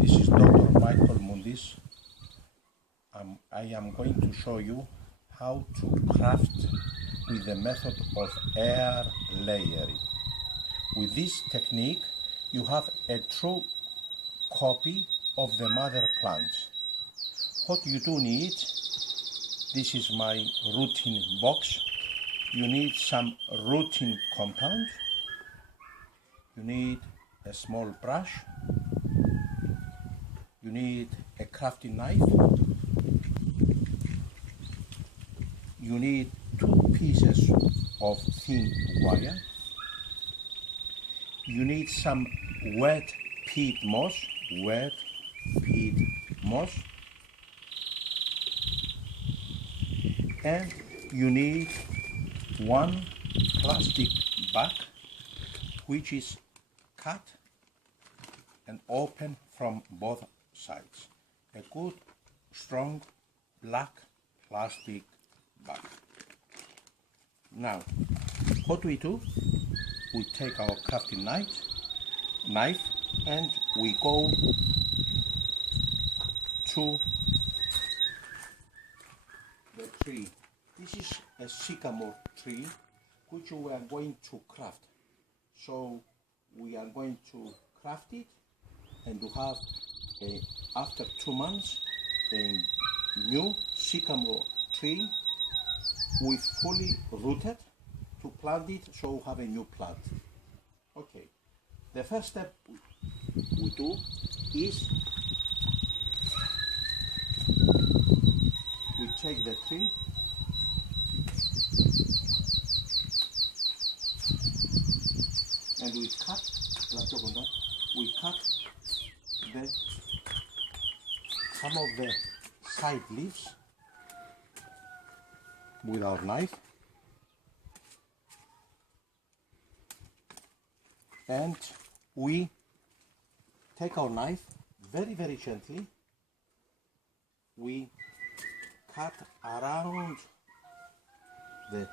This is Dr. Michael Mundis. I am going to show you how to craft with the method of air layering. With this technique, you have a true copy of the mother plant. What you do need, this is my rooting box. You need some rooting compound. You need a small brush. You need a crafting knife. You need 2 pieces of thin wire. You need some wet peat moss, and you need 1 plastic bag which is cut and open from both sides. A good strong black plastic bag. Now, what we do, we take our crafting knife and we go to the tree. This is a sycamore tree which we are going to craft. So we are going to craft it and to have after 2 months a new sycamore tree with fully rooted to plant it, so we have a new plant. Okay, the first step we do is we take the tree and we cut some of the side leaves with our knife, and we take our knife very gently. We cut around the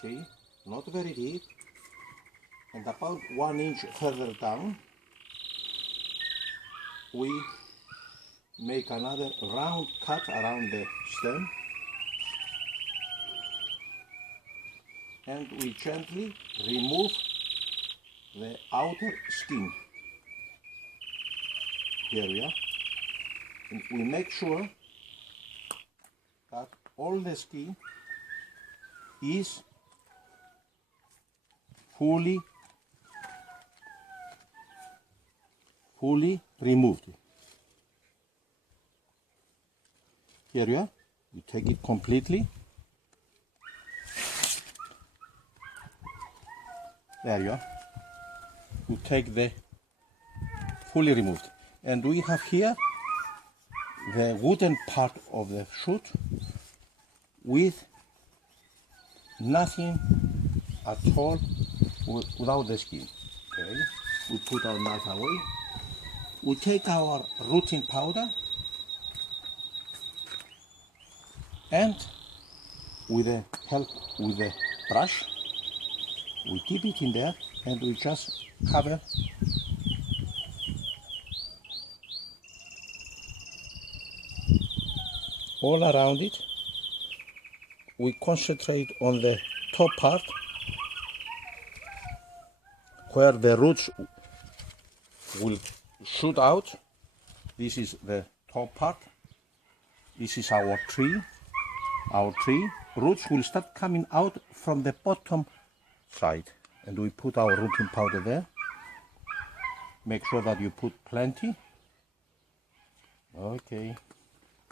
tree, not very deep, and about 1 inch further down we make another round cut around the stem, and we gently remove the outer skin. Here we are. And we make sure that all the skin is fully removed. Here you are. You take it completely. There you are. You take the fully removed. And we have here the wooden part of the shoot with nothing at all, without the skin. Okay, we put our knife away. We take our rooting powder and with the help with the brush we dip it in there and we just cover all around it. We concentrate on the top part where the roots will shoot out. This is the top part. This is our tree. Our tree roots will start coming out from the bottom side, and we put our rooting powder there. Make sure that you put plenty. Okay,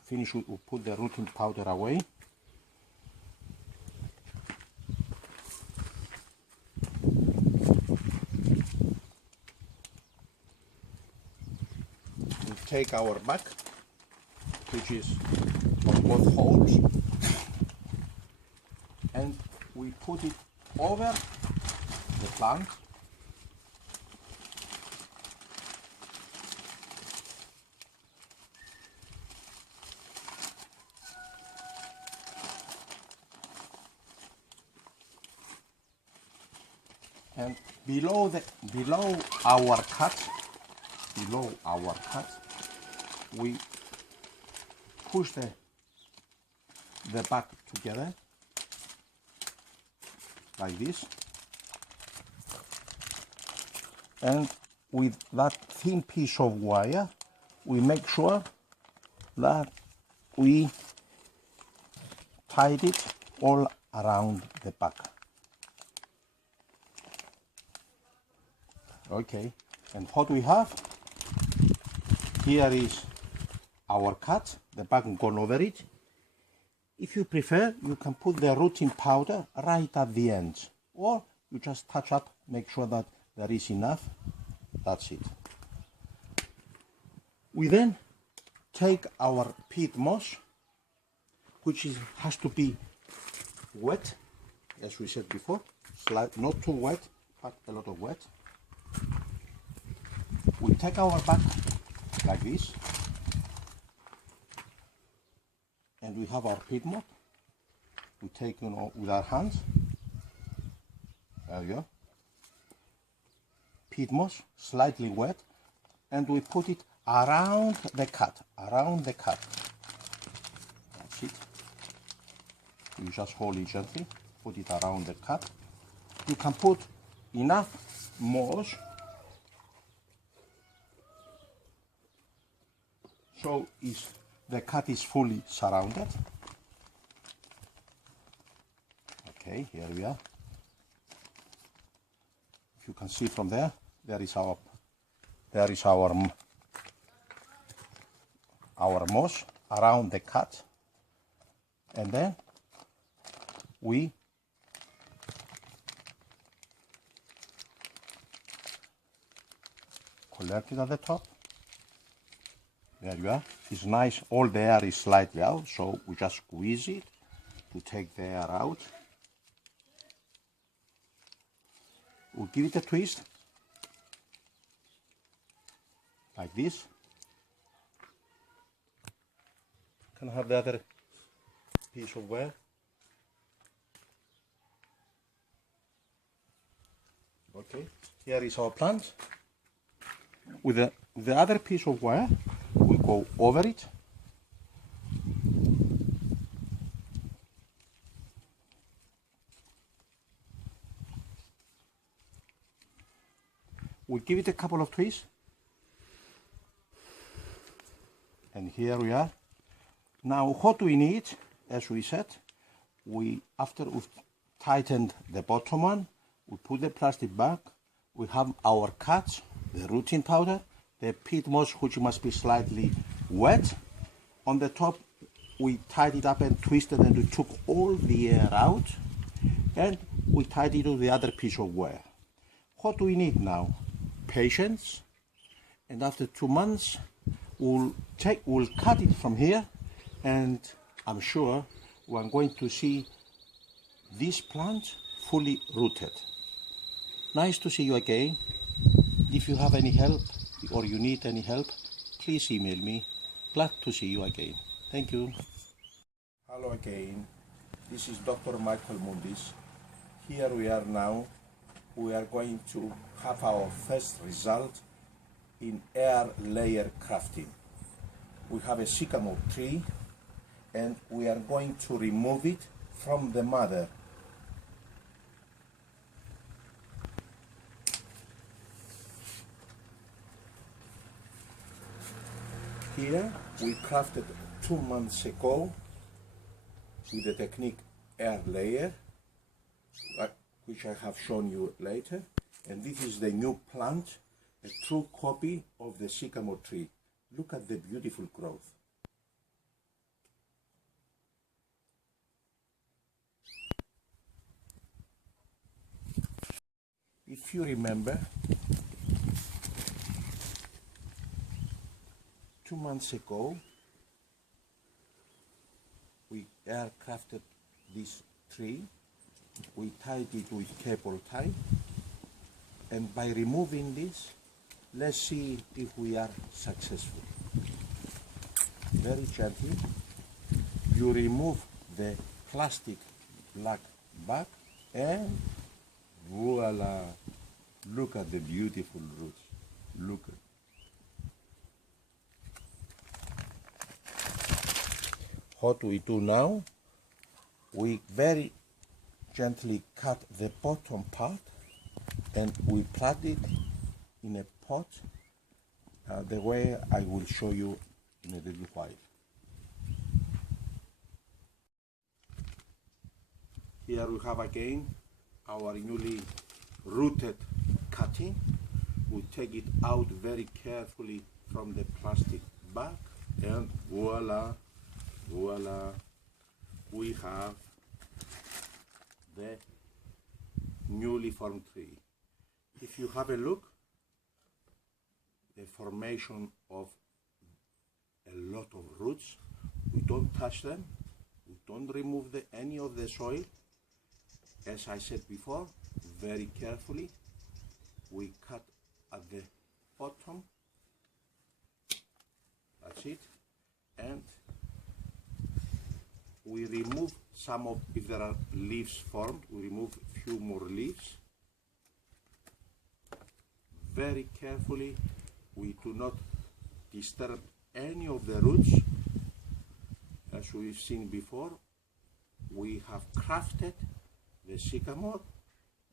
finish, we put the rooting powder away. We take our bag, which is on both holes, and we put it over the plant. And below our cut, we push the back together like this, and with that thin piece of wire we make sure that we tied it all around the back. Okay, and what we have here is our cut, the back gone over it. If you prefer, you can put the rooting powder right at the end, or you just touch up, make sure that there is enough. That's it. We then take our peat moss, which has to be wet, as we said before, not too wet, but a lot of wet. We take our back like this, and we have our peat moss. We take it with our hands. There we go. Peat moss, slightly wet, and we put it around the cut, That's it. You just hold it gently, put it around the cut. You can put enough moss so the cut is fully surrounded. Okay, here we are. If you can see from there, there is our moss around the cut, and then we collect it at the top. There you are. It's nice. All the air is slightly out, so we just squeeze it to take the air out. We'll give it a twist like this. Can I have the other piece of wire? Okay, here is our plant. With the other piece of wire, we go over it. We give it a couple of twists, and here we are. Now what we need, as we said, after we've tightened the bottom one, we put the plastic back, we have our cuts, the rooting powder, the peat moss, which must be slightly wet. On the top we tied it up and twisted, and we took all the air out, and we tied it to the other piece of wire. What do we need now? Patience, and after 2 months we'll cut it from here, and I'm sure we're going to see this plant fully rooted. Nice to see you again. If you have any help or you need any help, please email me. Glad to see you again. Thank you. Hello again. This is Dr. Michael Mundis. Here we are now. We are going to have our first result in air layer crafting. We have a sycamore tree, and we are going to remove it from the mother. Here we crafted 2 months ago with the technique air layer, which I have shown you later, and this is the new plant, a true copy of the sycamore tree. Look at the beautiful growth. If you remember, 2 months ago we aircrafted this tree. We tied it with cable tie, and by removing this, let's see if we are successful. Very gently, you remove the plastic black back, and voila! Look at the beautiful roots. Look at what we do now, we very gently cut the bottom part and we plant it in a pot the way I will show you in a little while. Here we have again our newly rooted cutting. We take it out very carefully from the plastic bag and voila, voila, we have the newly formed tree. If you have a look, the formation of a lot of roots, we don't touch them, we don't remove any of the soil. As I said before, very carefully, we cut at the bottom, that's it, and we remove some of, if there are leaves formed, we remove a few more leaves. Very carefully, we do not disturb any of the roots. As we've seen before, we have crafted the sycamore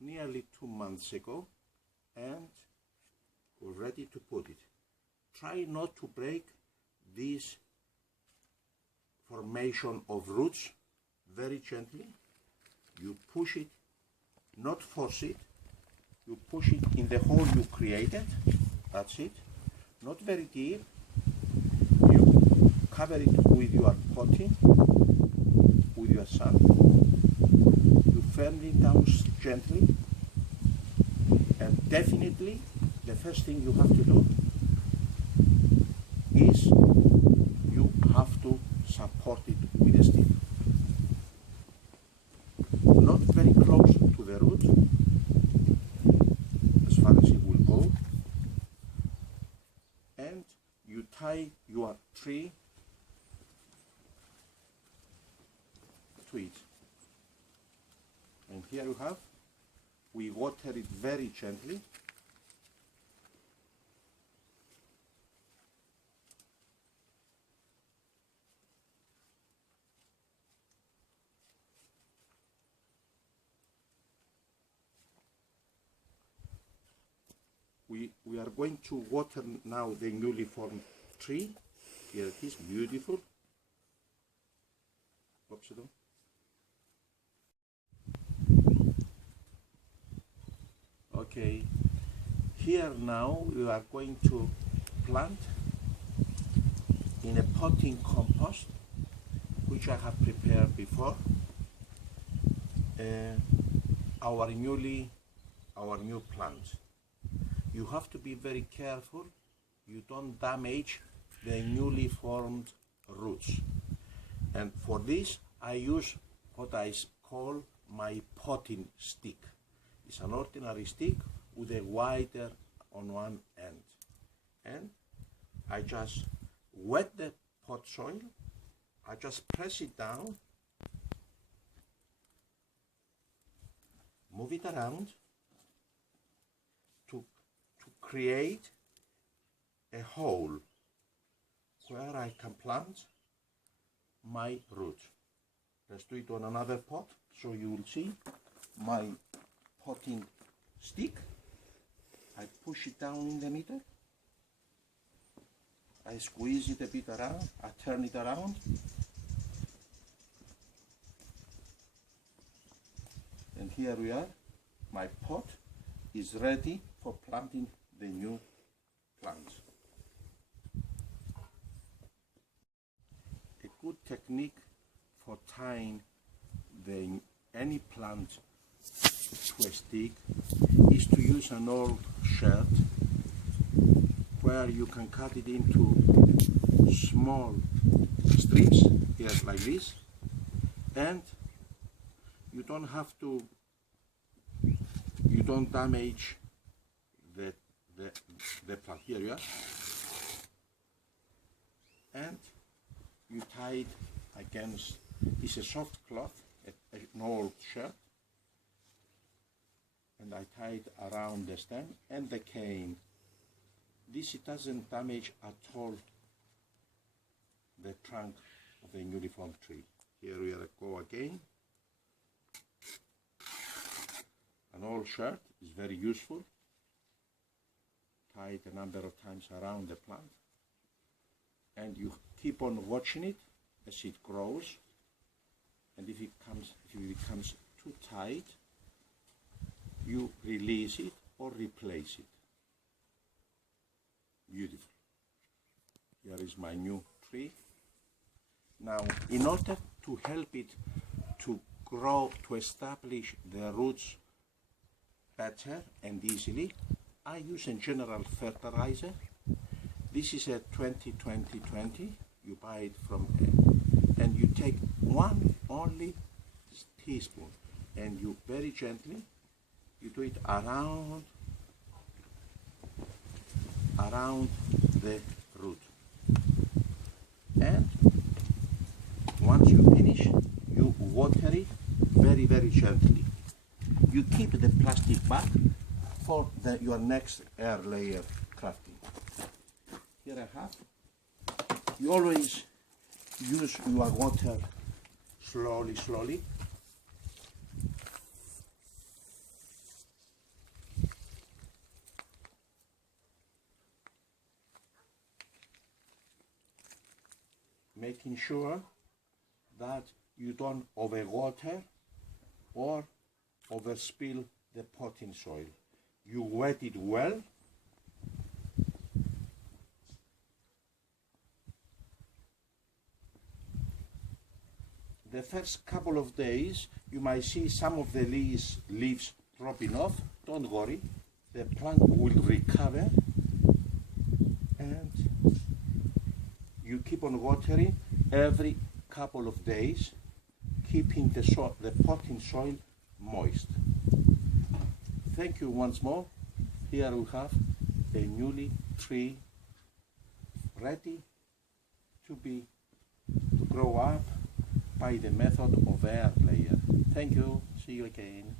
nearly 2 months ago and we're ready to put it. Try not to break this formation of roots. Very gently. You push it, not force it. You push it in the hole you created. That's it. Not very deep. You cover it with your potting, with your sand. You firmly down gently, and definitely the first thing you have to do is you have to support it with a stick. Not very close to the root, as far as it will go, and you tie your tree to it. And here you have, we water it very gently. We are going to water now the newly formed tree. Here it is, beautiful. Oops, okay, here now we are going to plant in a potting compost, which I have prepared before, our new plant. You have to be very careful you don't damage the newly formed roots. And for this I use what I call my potting stick. It's an ordinary stick with a wider on one end. And I just wet the pot soil, I just press it down, move it around to create a hole where I can plant my root. Let's do it on another pot so you will see my potting stick. I push it down in the middle, I squeeze it a bit around, I turn it around, and here we are. My pot is ready for planting the new plants. A good technique for tying any plant to a stick is to use an old shirt where you can cut it into small strips, here like this, and you don't have to, you don't damage the plant. Here you are, and you tie it against, it's a soft cloth, an old shirt, and I tie it around the stem and the cane. This, it doesn't damage at all the trunk of the newly formed tree. Here we go again. An old shirt is very useful. Tie it a number of times around the plant, and you keep on watching it as it grows. And if it becomes too tight, you release it or replace it. Beautiful. Here is my new tree. Now, in order to help it to grow, to establish the roots better and easily, I use a general fertilizer. This is a 20-20-20. You buy it from, and you take one only teaspoon, and you very gently, you do it around the root. And once you finish, you water it very, very gently. You keep the plastic bag for your next air layer crafting. Here I have. You always use your water slowly, slowly. Making sure that you don't overwater or overspill the potting soil. You wet it well. The first couple of days you might see some of the leaves dropping off. Don't worry, the plant will recover, and you keep on watering every couple of days, keeping the potting soil moist. Thank you once more. Here we have a newly tree ready to grow up by the method of air layer. Thank you. See you again.